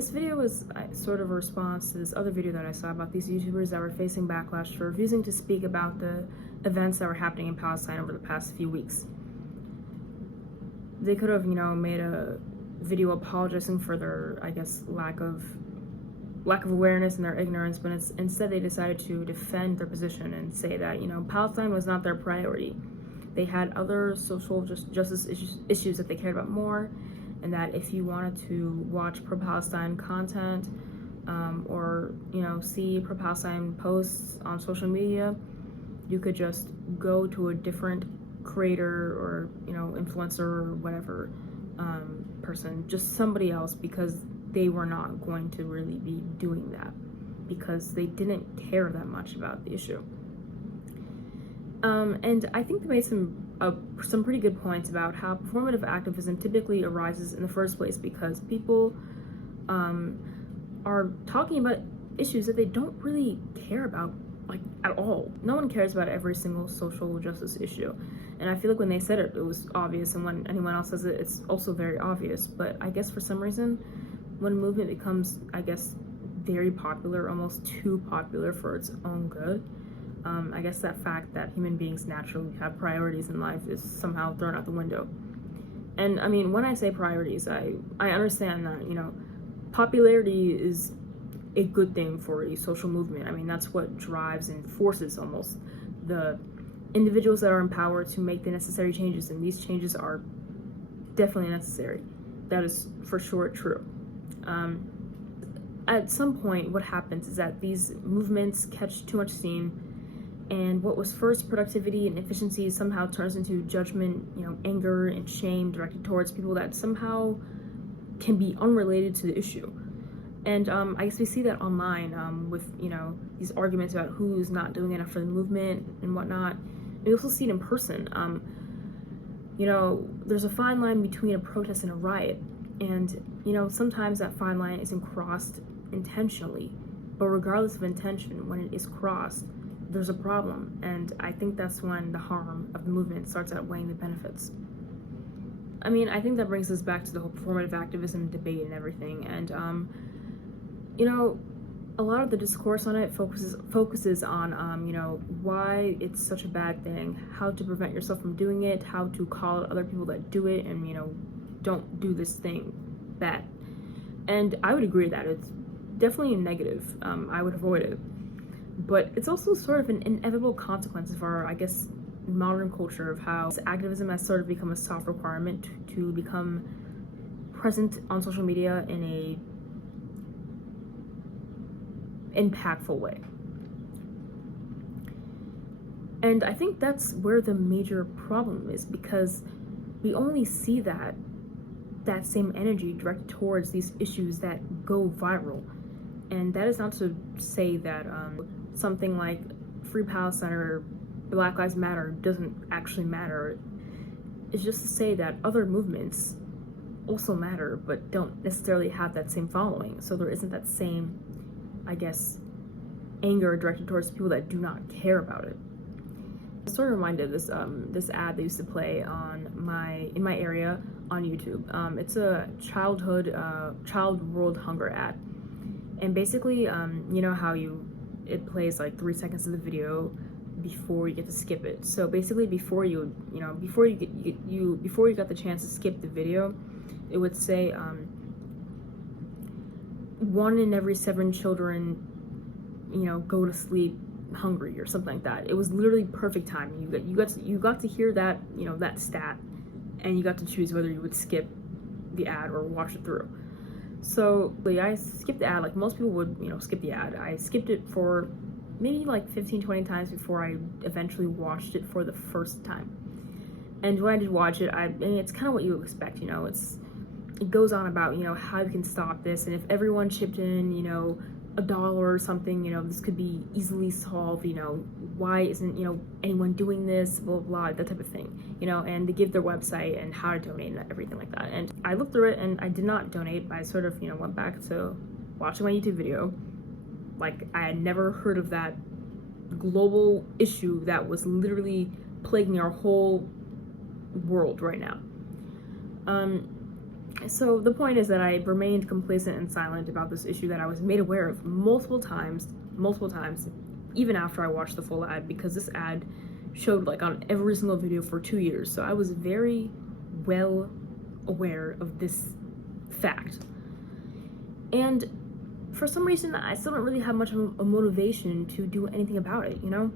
this video was sort of a response to this other video that I saw about these YouTubers that were facing backlash for refusing to speak about the events that were happening in Palestine over the past few weeks. They could have, made a video apologizing for their, I guess, lack of awareness and their ignorance, but instead they decided to defend their position and say that, Palestine was not their priority. They had other social justice issues that they cared about more, and that if you wanted to watch pro-Palestine content or, see pro-Palestine posts on social media, you could just go to a different creator or, influencer or whatever person, just somebody else, because they were not going to really be doing that because they didn't care that much about the issue. And I think they made some pretty good points about how performative activism typically arises in the first place because people are talking about issues that they don't really care about, like, at all. No one cares about every single social justice issue. And I feel like when they said it, it was obvious, and when anyone else says it, it's also very obvious. But I guess for some reason, when a movement becomes, I guess, very popular, almost too popular for its own good, I guess that fact that human beings naturally have priorities in life is somehow thrown out the window. And I mean, when I say priorities, I understand that, popularity is a good thing for a social movement. I mean, that's what drives and forces almost the individuals that are empowered to make the necessary changes, and these changes are definitely necessary. That is for sure true. At some point, what happens is that these movements catch too much steam, and what was first productivity and efficiency somehow turns into judgment, anger and shame directed towards people that somehow can be unrelated to the issue. And I guess we see that online with, these arguments about who's not doing enough for the movement and whatnot. We also see it in person. There's a fine line between a protest and a riot. And, sometimes that fine line isn't crossed intentionally. But regardless of intention, when it is crossed, there's a problem. And I think that's when the harm of the movement starts outweighing the benefits. I mean, I think that brings us back to the whole performative activism debate and everything. And, a lot of the discourse on it focuses on, why it's such a bad thing, how to prevent yourself from doing it, how to call out other people that do it, and, don't do this thing bad. And I would agree that it's definitely a negative. I would avoid it. But it's also sort of an inevitable consequence of our, I guess, modern culture of how activism has sort of become a soft requirement to become present on social media in a impactful way. And I think that's where the major problem is, because we only see that same energy directed towards these issues that go viral. And that is not to say that something like Free Palestine or Black Lives Matter doesn't actually matter. It's just to say that other movements also matter, but don't necessarily have that same following. So there isn't that same, I guess, anger directed towards people that do not care about it. I'm sort of reminded of this ad they used to play in my area on YouTube. It's a child world hunger ad, and basically, how it plays like 3 seconds of the video before you get to skip it. So basically, before you got the chance to skip the video, it would say 1 in every 7 children, go to sleep hungry or something like that. It was literally perfect timing. You got to hear that, that stat, and you got to choose whether you would skip the ad or watch it through. So I skipped the ad like most people would, skip the ad. I skipped it for maybe like 15-20 times before I eventually watched it for the first time. And when I did watch it, it's kind of what you expect, it goes on about, how you can stop this, and if everyone chipped in, $1 or something, this could be easily solved, why isn't, anyone doing this, blah, blah, that type of thing, and they give their website and how to donate and everything like that. And I looked through it and I did not donate, but I sort of, went back to watching my YouTube video. Like, I had never heard of that global issue that was literally plaguing our whole world right now. So the point is that I remained complacent and silent about this issue that I was made aware of multiple times, even after I watched the full ad, because this ad showed like on every single video for 2 years. So I was very well aware of this fact. And for some reason, I still don't really have much of a motivation to do anything about it, you know?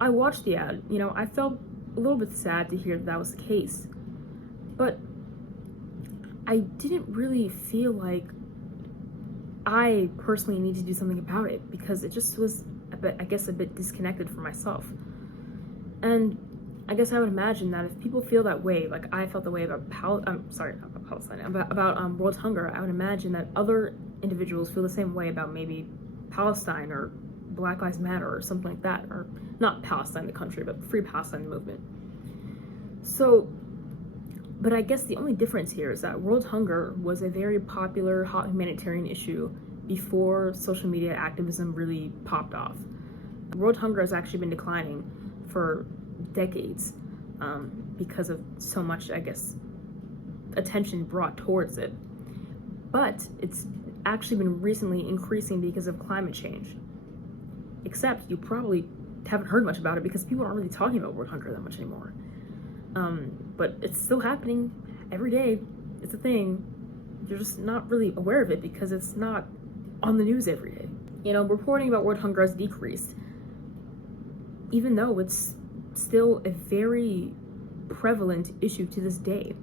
I watched the ad, you know, I felt a little bit sad to hear that was the case, but I didn't really feel like I personally need to do something about it, because it just was a bit disconnected from myself. And I guess I would imagine that if people feel that way, like I felt the way about world hunger, I would imagine that other individuals feel the same way about maybe Palestine or Black Lives Matter or something like that, or not Palestine the country, but Free Palestine movement. So, but I guess the only difference here is that world hunger was a very popular hot humanitarian issue before social media activism really popped off. World hunger has actually been declining for decades because of so much, I guess, attention brought towards it. But it's actually been recently increasing because of climate change. Except you probably haven't heard much about it because people aren't really talking about world hunger that much anymore. But it's still happening every day. It's a thing. You're just not really aware of it because it's not on the news every day. You know, reporting about world hunger has decreased, even though it's still a very prevalent issue to this day.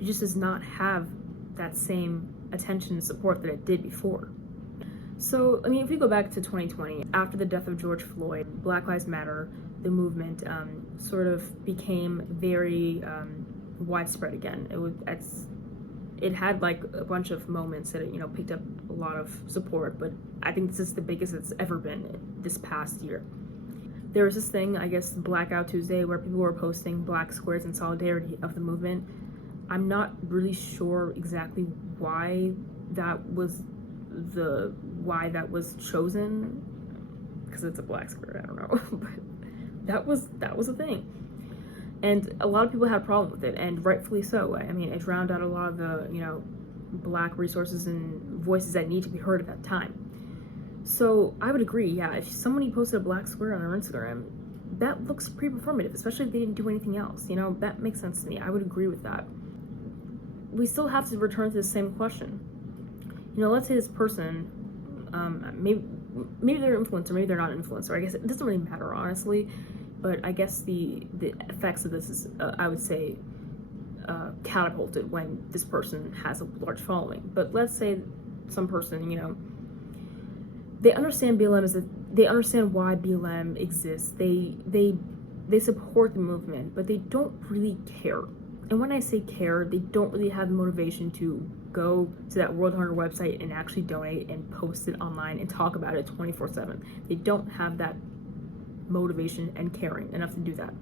It just does not have that same attention and support that it did before. So, I mean, if we go back to 2020, after the death of George Floyd, Black Lives Matter, the movement sort of became very widespread again. It had like a bunch of moments that it, you know, picked up a lot of support, but I think this is the biggest it's ever been this past year. There was this thing, I guess, Blackout Tuesday, where people were posting black squares in solidarity of the movement. I'm not really sure exactly why that was chosen, because it's a black square, I don't know. But that was a thing. And a lot of people had a problem with it, and rightfully so. I mean, it drowned out a lot of the, you know, black resources and voices that need to be heard at that time. So I would agree, yeah, if somebody posted a black square on their Instagram, that looks pretty performative, especially if they didn't do anything else. You know, that makes sense to me. I would agree with that. We still have to return to the same question. You know, let's say this person, maybe they're an influencer, maybe they're not an influencer. I guess it doesn't really matter, honestly. But I guess the effects of this is, I would say, catapulted when this person has a large following. But let's say some person, you know, they understand BLM they understand why BLM exists. They support the movement, but they don't really care. And when I say care, they don't really have the motivation to go to that World Hunger website and actually donate and post it online and talk about it 24/7. They don't have that motivation and caring enough to do that.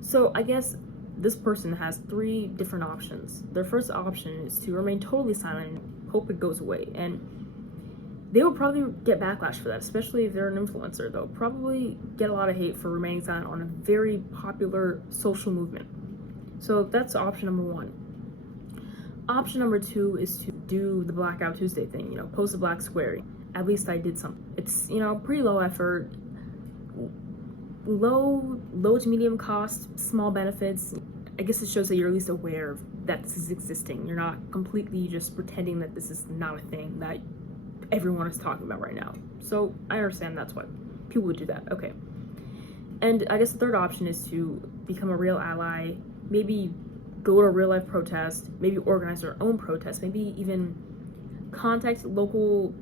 So I guess this person has 3 different options. Their first option is to remain totally silent and hope it goes away. And they will probably get backlash for that, especially if they're an influencer. They'll probably get a lot of hate for remaining silent on a very popular social movement. So that's option number 1. Option number 2 is to do the Blackout Tuesday thing, you know, post a black square. At least I did something. It's, you know, pretty low effort, low to medium cost, small benefits. I guess it shows that you're at least aware that this is existing. You're not completely just pretending that this is not a thing that everyone is talking about right now. So I understand that's why people would do that. Okay. And I guess the third option is to become a real ally, maybe go to a real life protest, maybe organize your own protest, maybe even contact local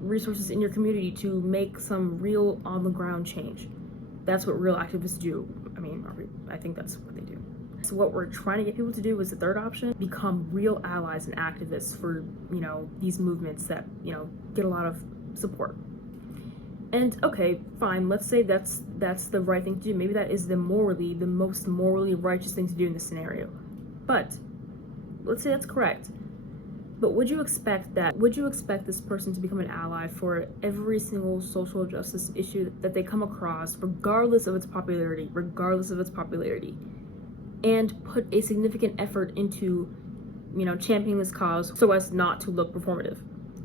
resources in your community to make some real on the ground change. That's what real activists do. I mean, I think that's what they do. So what we're trying to get people to do is the third option: become real allies and activists for, you know, these movements that, you know, get a lot of support. And okay, fine, let's say that's the right thing to do. Maybe that is the most morally righteous thing to do in this scenario. But let's say that's correct. But would you expect this person to become an ally for every single social justice issue that they come across, regardless of its popularity, and put a significant effort into championing this cause so as not to look performative?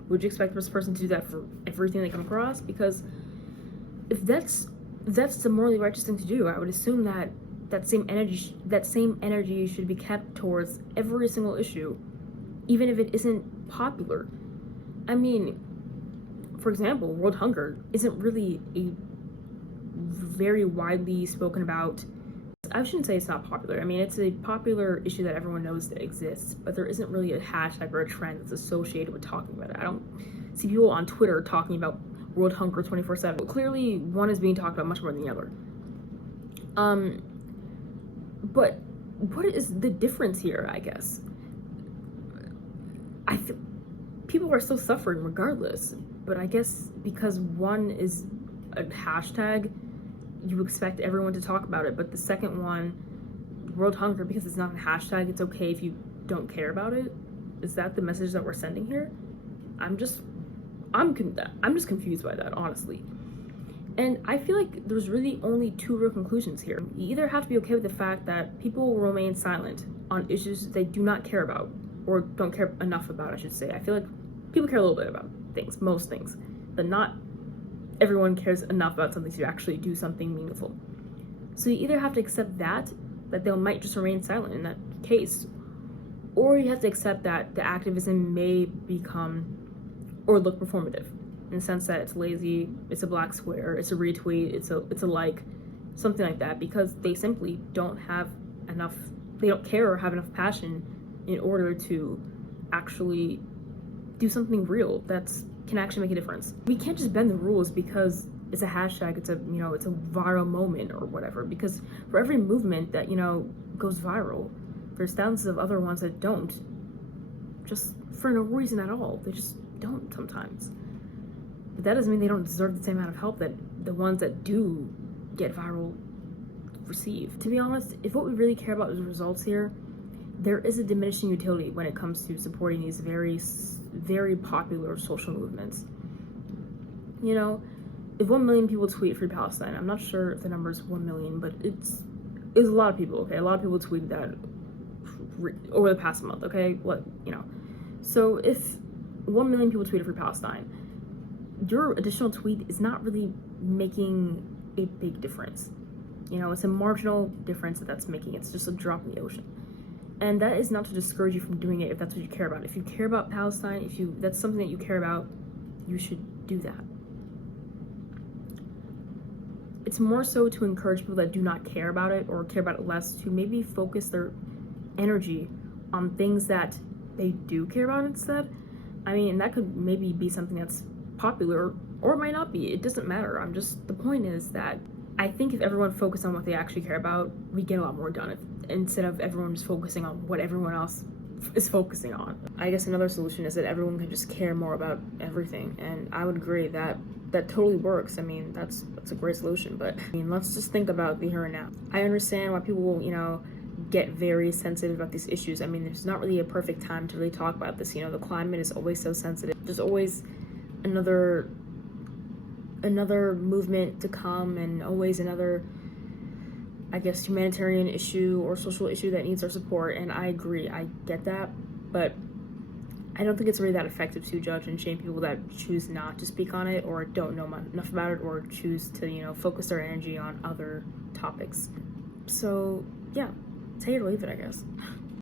Would you expect this person to do that for everything they come across? Because if that's the morally righteous thing to do, I would assume that same energy should be kept towards every single issue, even if it isn't popular. I mean, for example, world hunger isn't really a very widely spoken about. I shouldn't say it's not popular. I mean, it's a popular issue that everyone knows that exists, but there isn't really a hashtag or a trend that's associated with talking about it. I don't see people on Twitter talking about world hunger 24/7. Clearly, one is being talked about much more than the other. But what is the difference here, I guess? People are still suffering regardless, but I guess because one is a hashtag, you expect everyone to talk about it, but the second one, world hunger, because it's not a hashtag, it's okay if you don't care about it. Is that the message that we're sending here? I'm just confused by that, honestly. And I feel like there's really only two real conclusions here. You either have to be okay with the fact that people will remain silent on issues they do not care about, or don't care enough about, I should say. I feel like people care a little bit about things, most things, but not everyone cares enough about something to actually do something meaningful. So you either have to accept that they might just remain silent in that case, or you have to accept that the activism may become or look performative, in the sense that it's lazy, it's a black square, it's a retweet, it's a like, something like that, because they simply don't have enough, they don't care or have enough passion in order to actually do something real that's can actually make a difference. We can't just bend the rules because it's a hashtag, it's a viral moment or whatever, because for every movement that goes viral, there's thousands of other ones that don't, just for no reason at all. They just don't sometimes. But that doesn't mean they don't deserve the same amount of help that the ones that do get viral receive. To be honest, if what we really care about is results here, there is a diminishing utility when it comes to supporting these very, very popular social movements. If 1 million people tweet Free Palestine, I'm not sure if the number is 1 million, but it's a lot of people, okay? A lot of people tweeted that over the past month, okay? So if 1 million people tweeted Free Palestine, your additional tweet is not really making a big difference. It's a marginal difference that's making. It's just a drop in the ocean. And that is not to discourage you from doing it if that's what you care about. If you care about Palestine, if that's something that you care about, you should do that. It's more so to encourage people that do not care about it or care about it less to maybe focus their energy on things that they do care about instead. And that could maybe be something that's popular, or it might not be. It doesn't matter. The point is that I think if everyone focused on what they actually care about, we get a lot more done instead of everyone just focusing on what everyone else is focusing on. I guess another solution is that everyone can just care more about everything, and I would agree that totally works. That's a great solution, but let's just think about the here and now. I understand why people will, get very sensitive about these issues. There's not really a perfect time to really talk about this. The climate is always so sensitive. There's always another movement to come, and always another, I guess, humanitarian issue or social issue that needs our support. And I agree, I get that, but I don't think it's really that effective to judge and shame people that choose not to speak on it, or don't know enough about it, or choose to focus their energy on other topics. So yeah, take it or leave it, I guess.